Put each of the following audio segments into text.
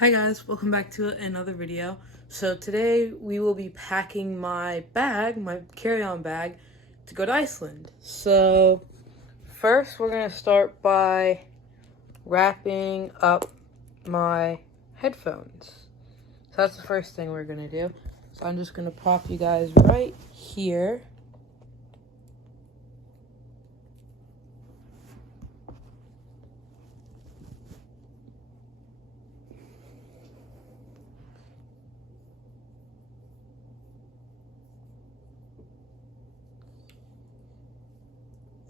Hi guys, welcome back to another video. So today we will be packing my bag, my carry-on bag, to go to Iceland. So first we're going to start by wrapping up my headphones. So that's the first thing we're going to do. So I'm just going to pop you guys right here.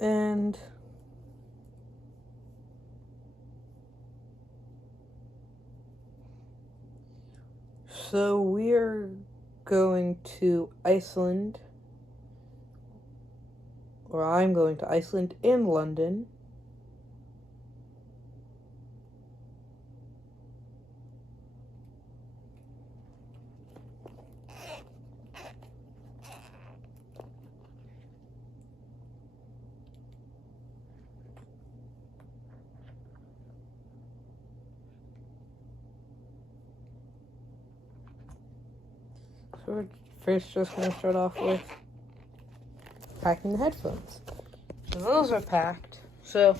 And so we're going to Iceland, or I'm going to Iceland and London. So we're first just going to start off with packing the headphones. So those are packed. So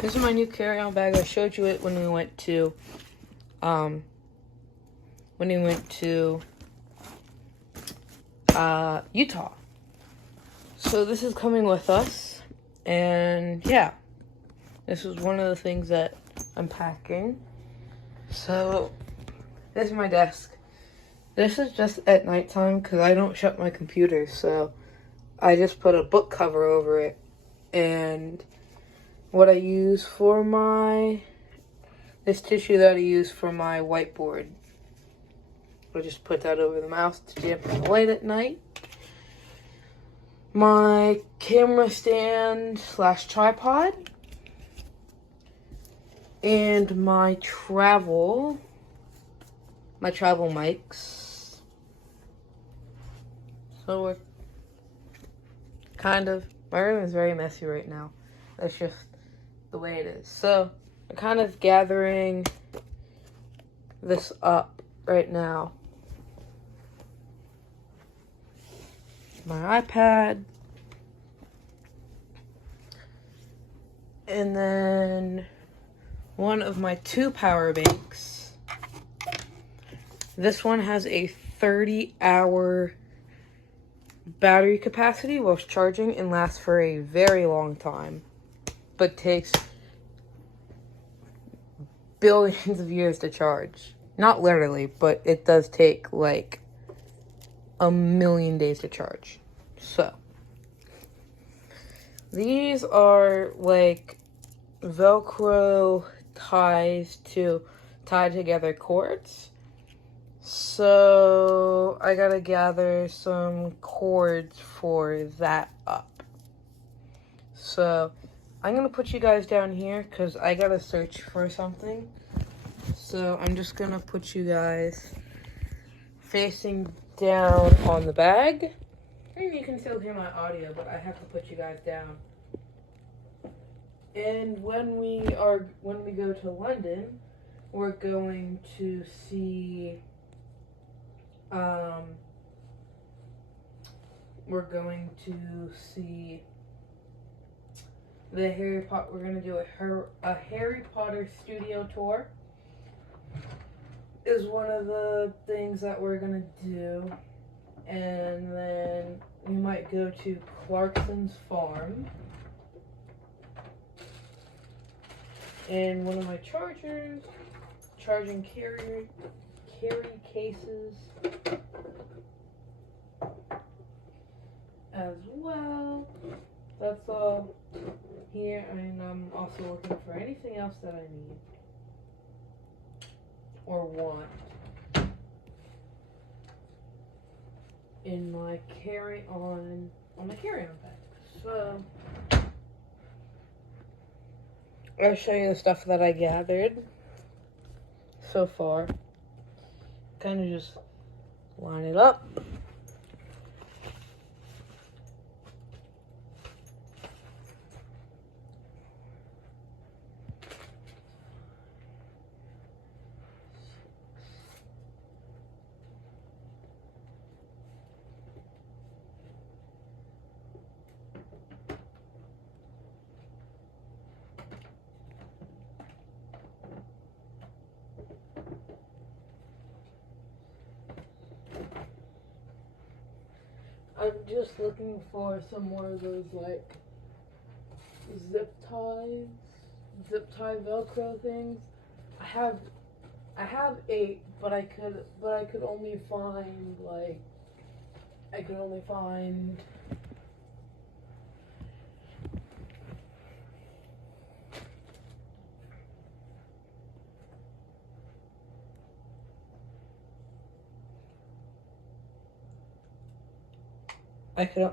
this is my new carry-on bag. I showed you it when we went to Utah. So this is coming with us, and yeah, this is one of the things that I'm packing. So this is my desk. This is just at nighttime because I don't shut my computer, so I just put a book cover over it. And what I use for this tissue that I use for my whiteboard, I'll just put that over the mouse to dampen the light at night. My camera stand / tripod, and my travel mics. So we're my room is very messy right now. That's just the way it is. So I'm kind of gathering this up right now. My iPad. And then one of my 2 power banks. This one has a 30-hour battery capacity while charging and lasts for a very long time, but takes billions of years to charge. Not literally, but it does take like a million days to charge. So these are like Velcro ties to tie together cords. So I gotta gather some cords for that up. So I'm gonna put you guys down here because I gotta search for something. So I'm just gonna put you guys facing down on the bag. Maybe you can still hear my audio, but I have to put you guys down. And when we go to London, we're going to see the Harry Potter. We're going to do a Harry Potter studio tour. Is one of the things that we're going to do. And then we might go to Clarkson's farm. And one of my charging carry cases as well. That's all here, and I'm also looking for anything else that I need or want in my carry-on bag. So I'll show you the stuff that I gathered so far. Kind of just line it up. I'm just looking for some more of those like zip tie Velcro things. I have 8, but I could only find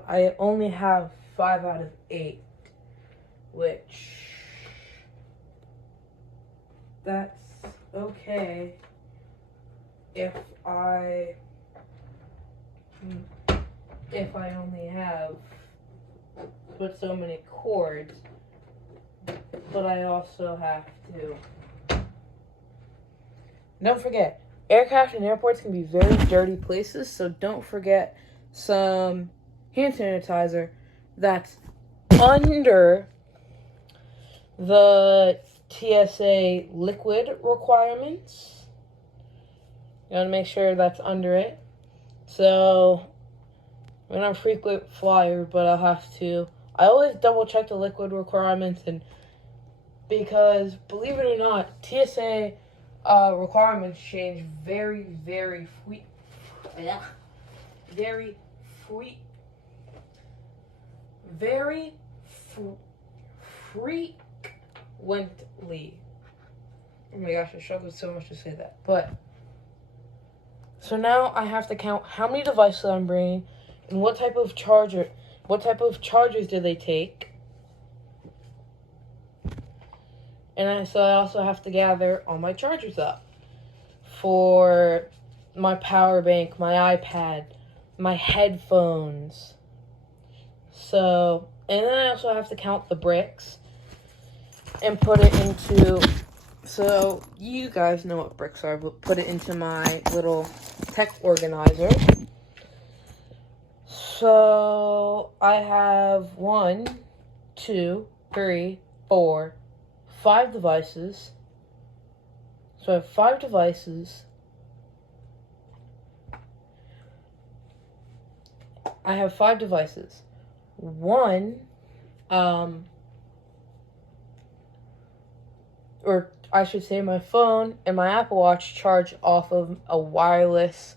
I only have 5 out of 8, which that's okay if I only have but so many cords, but I also have to. Don't forget, aircraft and airports can be very dirty places, so don't forget some hand sanitizer that's under the TSA liquid requirements. You want to make sure that's under it. So, I'm not a frequent flyer, but I'll have to. I always double check the liquid requirements, and because, believe it or not, TSA requirements change very, very frequently. Oh my gosh, I struggled so much to say that. But, so now I have to count how many devices I'm bringing and what type of chargers do they take. And so I also have to gather all my chargers up for my power bank, my iPad, my headphones. So, and then I also have to count the bricks and put it into, so you guys know what bricks are, but put it into my little tech organizer. So I have 1, 2, 3, 4, 5 devices. So I have 5 devices. I have 5 devices. One, or I should say my phone and my Apple Watch charge off of a wireless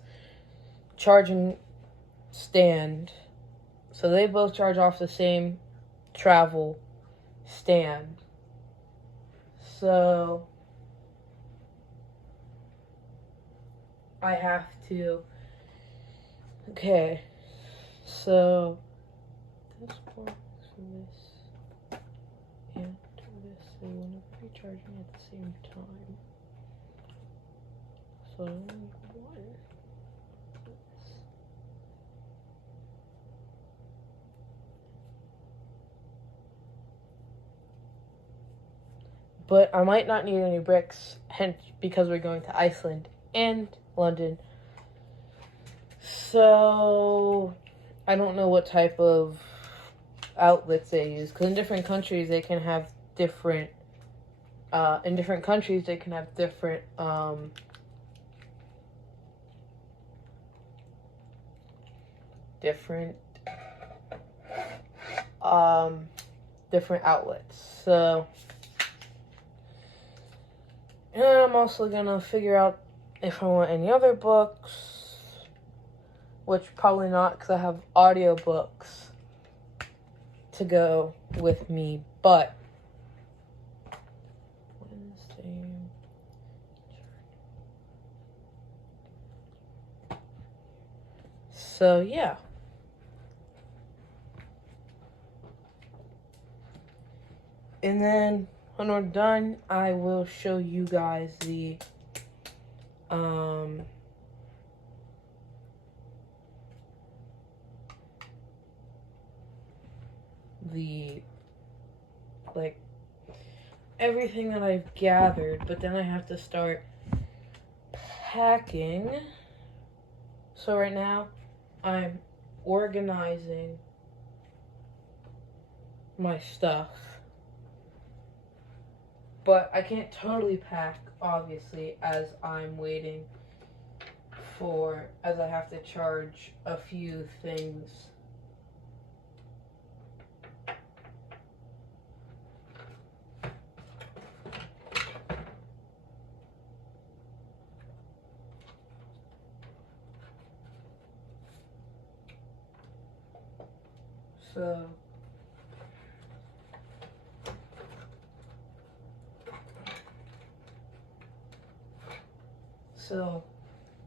charging stand. So they both charge off the same travel stand. So I have to, okay, so this works for this and this, they will never be charging at the same time. So only one. But I might not need any bricks, hence because we're going to Iceland and London. So I don't know what type of outlets they use, because in different countries they can have different different outlets. So, and I'm also gonna figure out if I want any other books, which probably not, because I have audiobooks to go with me, but so yeah. And then when we're done, I will show you guys the like everything that I've gathered, but then I have to start packing. So right now I'm organizing my stuff, but I can't totally pack, obviously, as I'm waiting as I have to charge a few things So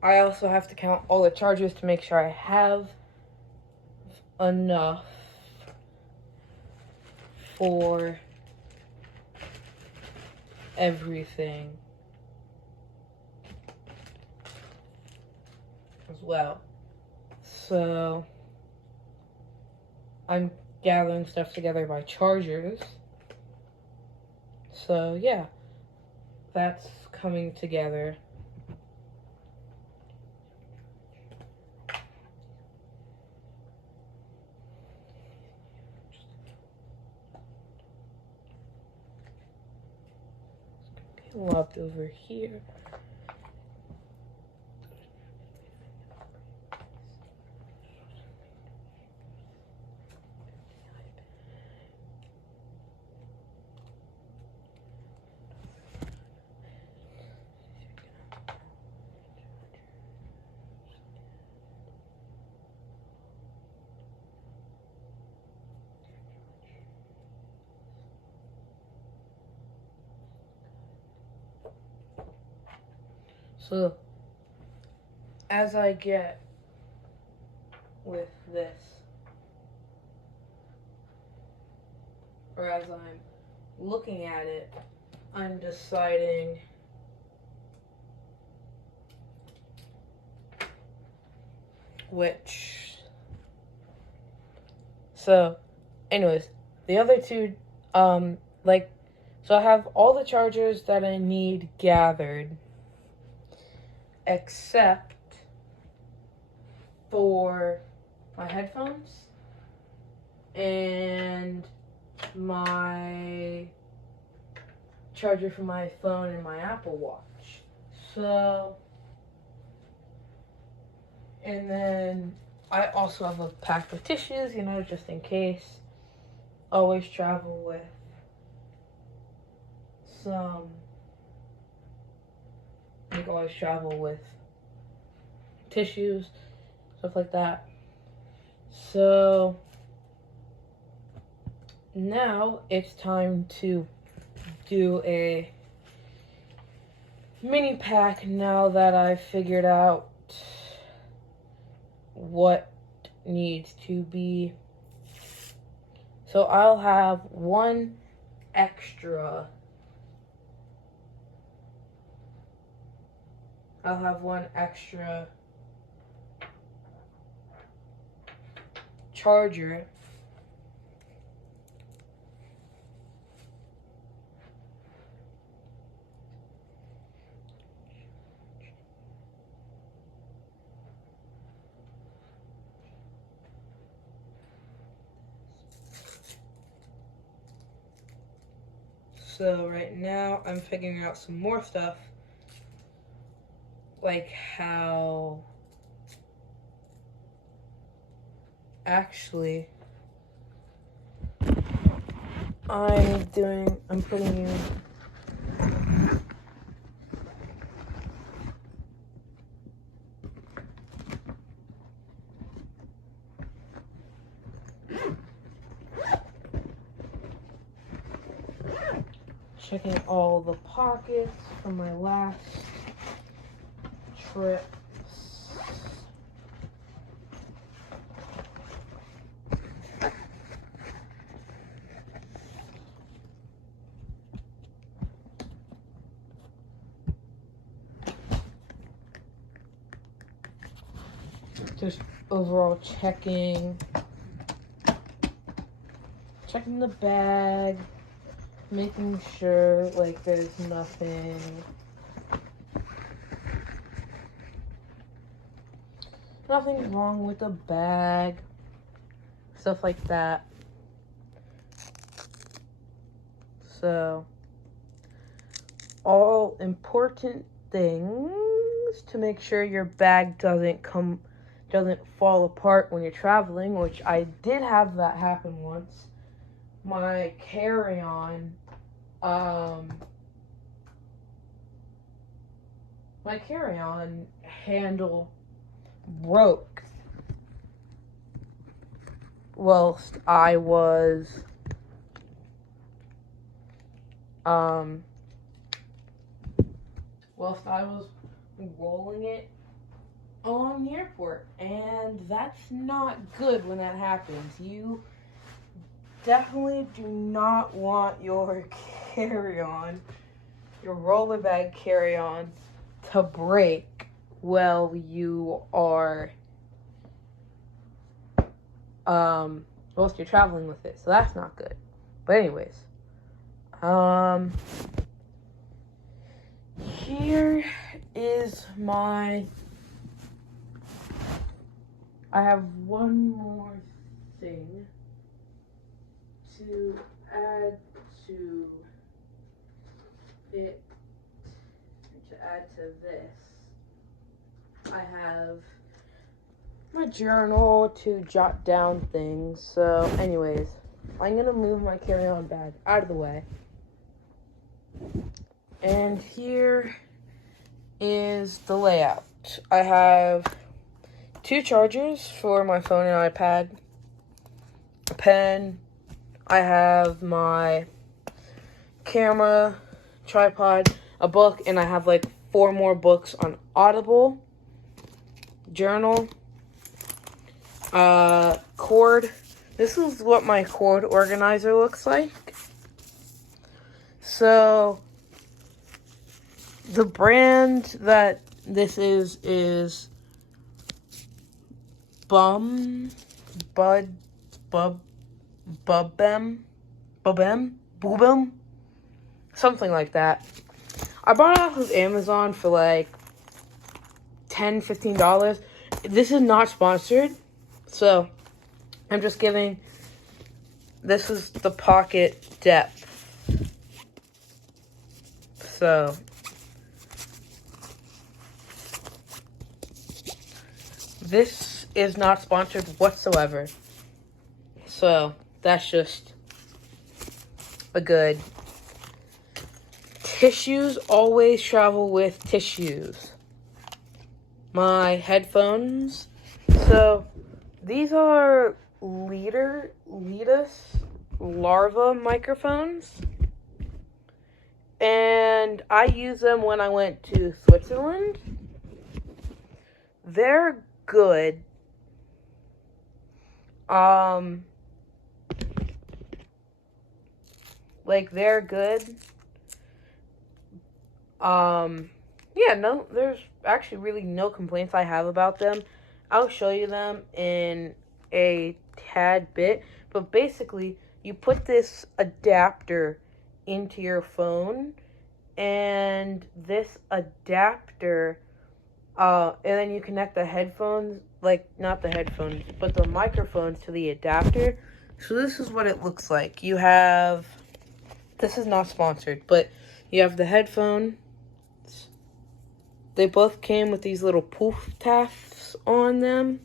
I also have to count all the chargers to make sure I have enough for everything as well. So I'm gathering stuff together by chargers. So yeah, that's coming together. Locked over here. So as I get with this, or as I'm looking at it, I'm deciding which. So anyways, the other two, so I have all the chargers that I need gathered, except for my headphones and my charger for my phone and my Apple Watch. So, and then I also have a pack of tissues, just in case. Always travel with tissues, stuff like that. So now it's time to do a mini pack now that I've figured out what needs to be. So I'll have one extra charger So right now I'm figuring out some more stuff, like how actually I'm putting in checking all the pockets from my last trips. Just overall checking the bag, making sure like there's nothing wrong with the bag, stuff like that. So all important things to make sure your bag doesn't fall apart when you're traveling, which I did have that happen once. My carry-on handle broke whilst I was rolling it on the airport, and that's not good when that happens. You definitely do not want your carry-on, your roller bag carry-on, to break while you are whilst you're traveling with it. So that's not good. But anyways, here is I have one more thing to add to it, to add to this. I have my journal to jot down things. So anyways, I'm gonna move my carry-on bag out of the way. And here is the layout. I have 2 chargers for my phone and iPad, a pen, I have my camera, tripod, a book, and I have like 4 more books on Audible, journal, cord. This is what my cord organizer looks like. So the brand that this is Bubem, something like that. I bought it off of Amazon for like $10-15. This is not sponsored, so I'm just giving. This is the pocket depth. So this is not sponsored whatsoever. So that's just a good. Tissues, always travel with tissues. My headphones. So these are Letus Larva microphones. And I use them when I went to Switzerland. They're good. Like, they're good. Yeah, no, there's actually really no complaints I have about them. I'll show you them in a tad bit. But basically, you put this adapter into your phone, and this adapter, and then you connect the headphones, like, not the headphones, but the microphones to the adapter. So this is what it looks like. You have, this is not sponsored, but you have the headphone. They both came with these little poof tafts on them.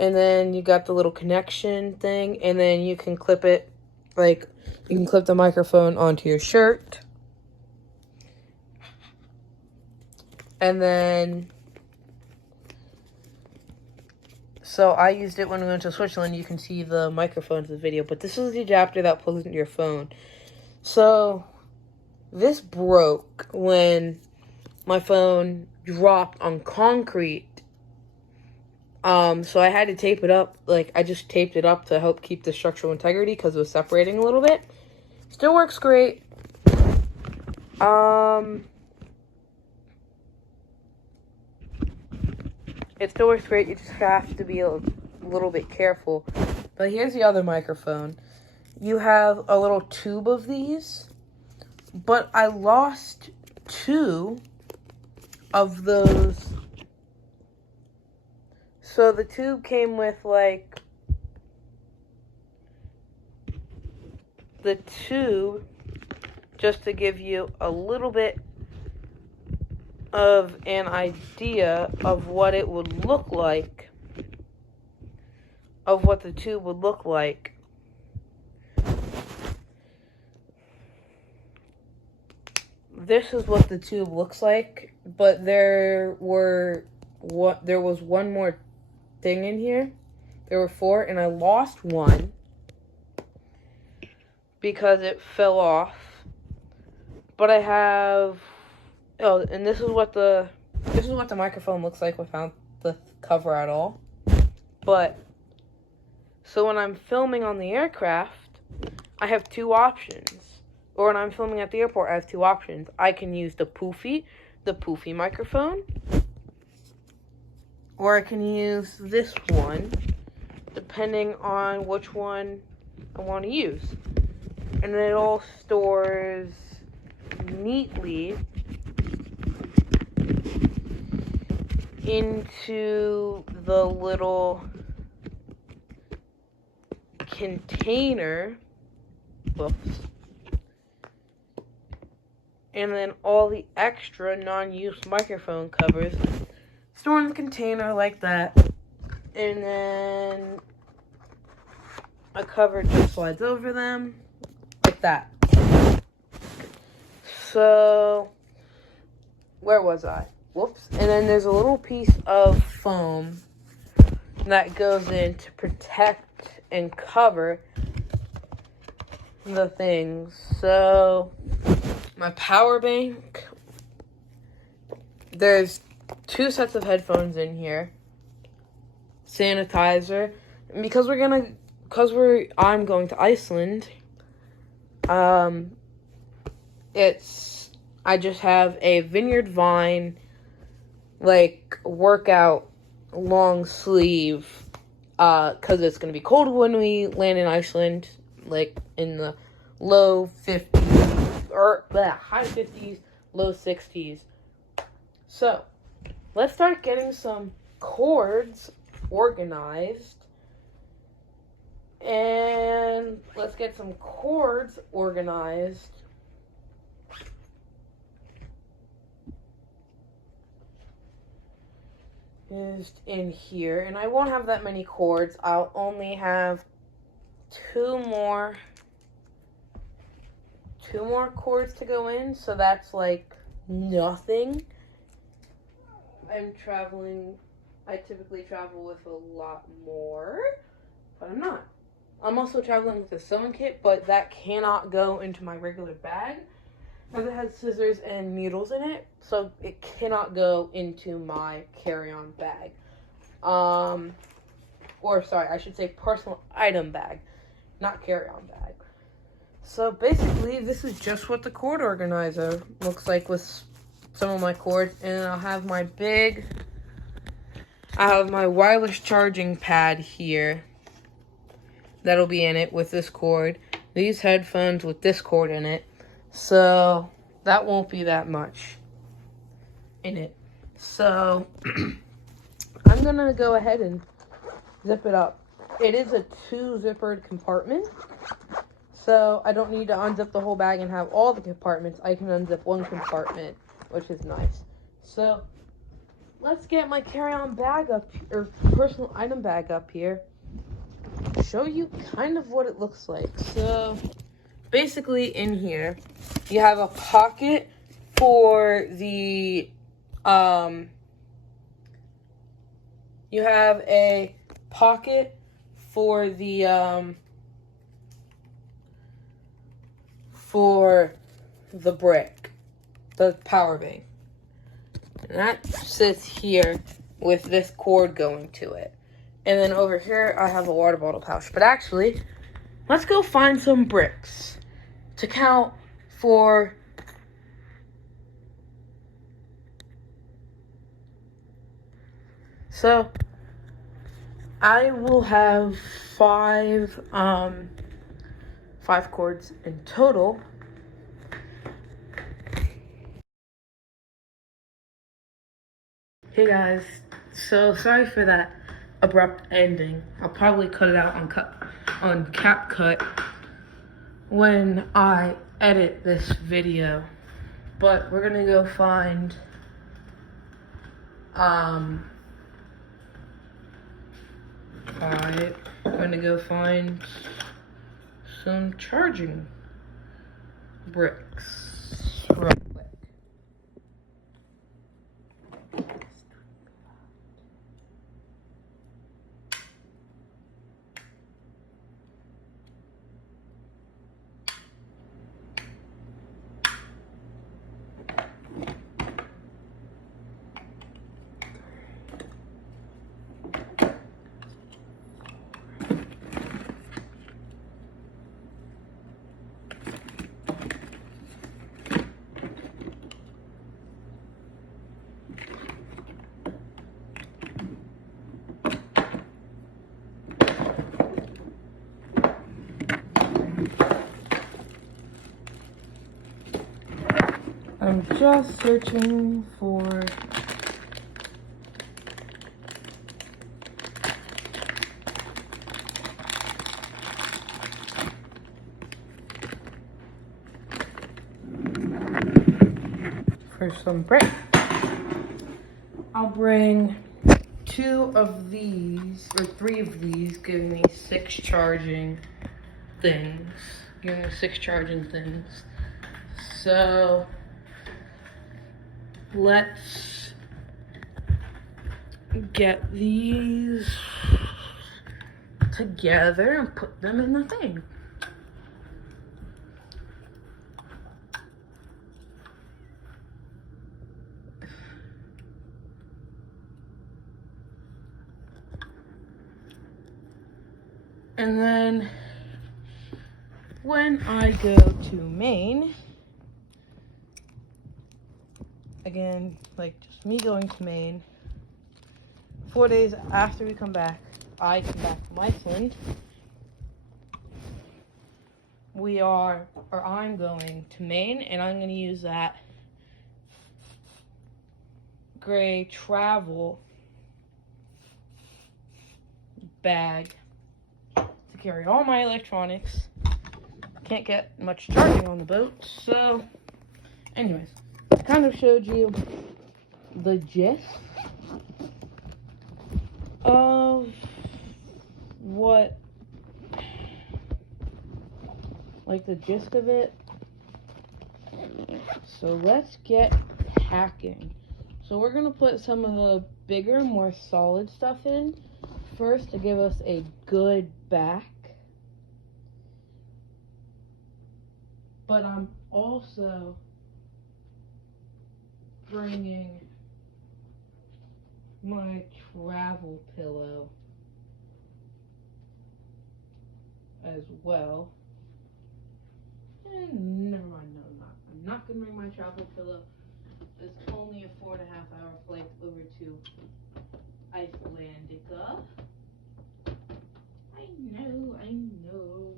And then you got the little connection thing, and then you can clip it, like, you can clip the microphone onto your shirt. And then, so I used it when we went to Switzerland. You can see the microphones in the video, but this is the adapter that plugs into your phone. So this broke when my phone dropped on concrete. So I had to tape it up. Like, I just taped it up to help keep the structural integrity because it was separating a little bit. Still works great. It still works great. You just have to be a little bit careful. But here's the other microphone. You have a little tube of these, but I lost 2 of those. So the tube came with, like, the tube, just to give you a little bit of an idea of what it would look like, of what the tube would look like. This is what the tube looks like, but there was one more thing in here. There were 4, and I lost one because it fell off. But I have, oh, and this is what the microphone looks like without the cover at all. But so when I'm filming on the aircraft, I have 2 options. Or when I'm filming at the airport, I have 2 options. I can use the poofy microphone, or I can use this one, depending on which one I want to use. And it all stores neatly into the little container. Whoops. And then all the extra non-use microphone covers store in the container like that. And then a cover just slides over them like that. So, where was I? Whoops. And then there's a little piece of foam that goes in to protect and cover the things. So, my power bank, there's 2 sets of headphones in here, sanitizer, and because I'm going to Iceland, I just have a Vineyard Vine, like, workout long sleeve, because it's going to be cold when we land in Iceland, like, in the low 50s, or high 50s, low 60s. So, let's start getting some cords organized. And let's get some cords organized. Just in here. And I won't have that many cords. I'll only have 2 more cords to go in. So that's like nothing. I typically travel with a lot more, but I'm not. I'm also traveling with a sewing kit, but that cannot go into my regular bag because it has scissors and needles in it, so it cannot go into my carry-on bag. Or sorry, I should say personal item bag, not carry-on bag. So basically, this is just what the cord organizer looks like with some of my cords, and I'll have my wireless charging pad here. That'll be in it with this cord. These headphones with this cord in it. So, that won't be that much in it. So, I'm going to go ahead and zip it up. It is a 2-zippered compartment. So, I don't need to unzip the whole bag and have all the compartments. I can unzip one compartment, which is nice. So, let's get my carry-on bag up, or personal item bag up here. Show you kind of what it looks like. So basically in here you have a pocket for the brick, the power bank, and that sits here with this cord going to it. And then over here, I have a water bottle pouch. But actually, let's go find some bricks to count for... So, I will have 5 cords in total. Hey guys, so sorry for that abrupt ending. I'll probably cut it out on CapCut when I edit this video. But we're gonna go find some charging bricks real quick. I'm just searching for some bricks. I'll bring 2 of these, or 3 of these, giving me 6 charging things. So, let's get these together and put them in the thing. And then when I go to Maine, again, like just me going to Maine, 4 days after we come back, I come back from Iceland. I'm going to Maine, and I'm going to use that gray travel bag to carry all my electronics. Can't get much charging on the boat, so anyways, I kind of showed you the gist of what, like the gist of it. So let's get packing. So we're gonna put some of the bigger, more solid stuff in first to give us a good back. But I'm also bringing my travel pillow as well. And never mind, no, I'm not gonna bring my travel pillow. It's only a 4.5-hour flight over to Icelandica. I know.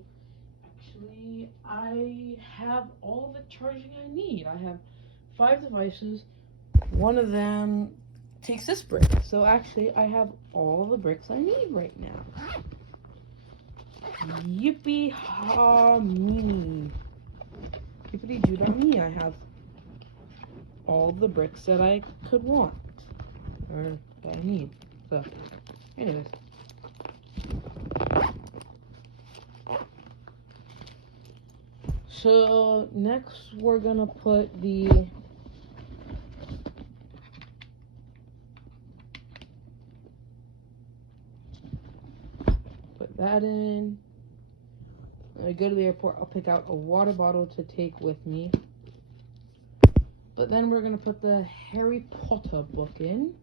Actually, I have all the charging I need. I have 5 devices. One of them takes this brick. So actually, I have all the bricks I need right now. Yippee-ha-me. Yippity-doo-dah-me. I have all the bricks that I could want. Or that I need. So, anyways. So, next we're gonna put that in. When I go to the airport, I'll pick out a water bottle to take with me. But then we're gonna put the Harry Potter book in.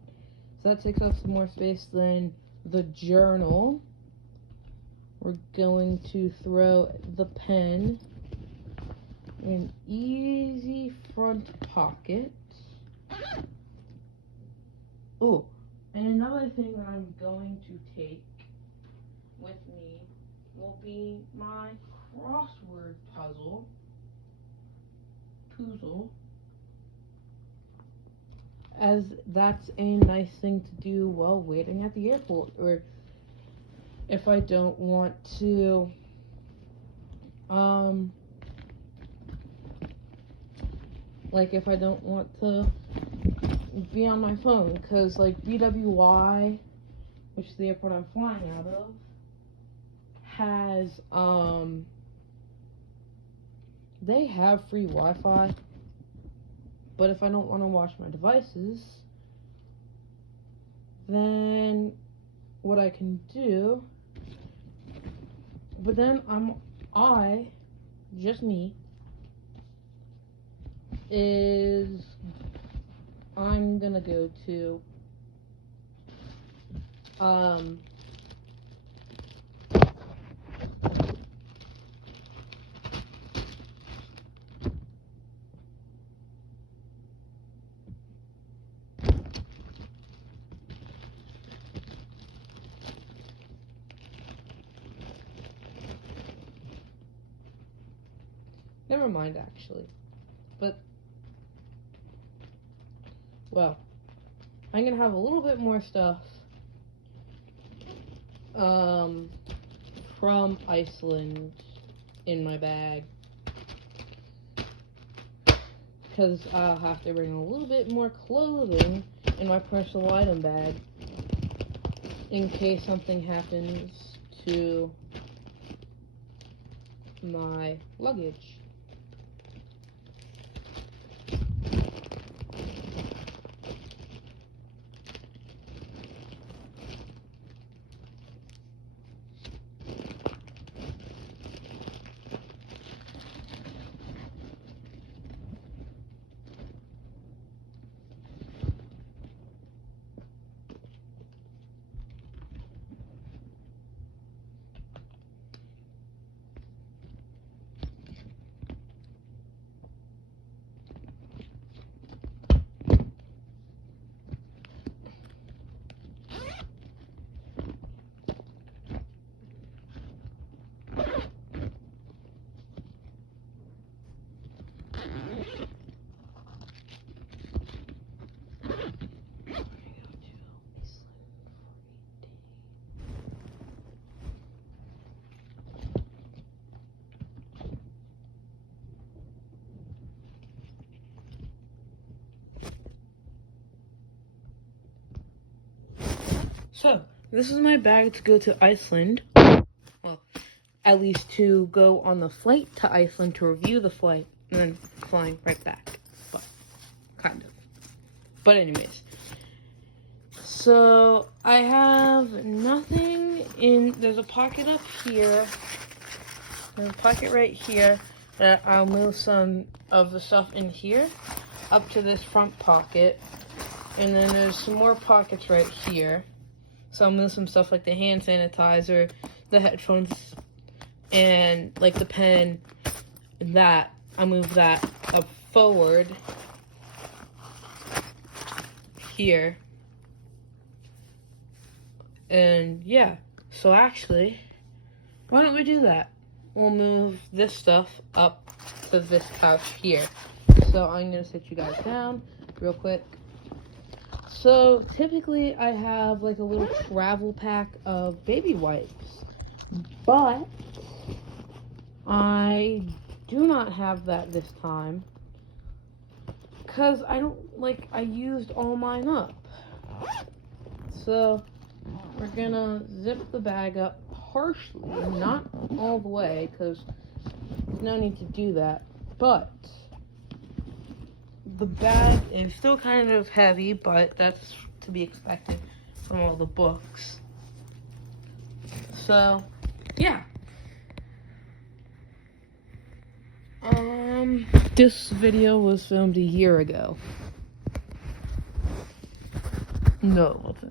So that takes up some more space than the journal. We're going to throw the pen in an easy front pocket. Oh, and another thing that I'm going to take with me will be my crossword puzzle, as that's a nice thing to do while waiting at the airport, or if I don't want to if I don't want to be on my phone, because like BWI, which is the airport I'm flying out of, has they have free Wi-Fi, but if I don't want to watch my devices, then what I can do, but then just me, is I'm gonna go to never mind actually, but well, I'm gonna have a little bit more stuff from Iceland in my bag, because I'll have to bring a little bit more clothing in my personal item bag in case something happens to my luggage. So, this is my bag to go to Iceland. Well, at least to go on the flight to Iceland to review the flight and then flying right back. But, kind of. But anyways. So, I have nothing in, there's a pocket up here. There's a pocket right here that I'll move some of the stuff in here up to this front pocket. And then there's some more pockets right here. So I'll move some stuff like the hand sanitizer, the headphones, and like the pen, and that. I'll move that up forward here. And yeah, so actually, why don't we do that? We'll move this stuff up to this couch here. So I'm gonna sit you guys down real quick. So, typically, I have, like, a little travel pack of baby wipes, but I do not have that this time, because I used all mine up. So, we're gonna zip the bag up partially, not all the way, because there's no need to do that, but the bag is still kind of heavy, but that's to be expected from all the books. So, yeah. This video was filmed a year ago. No, it wasn't.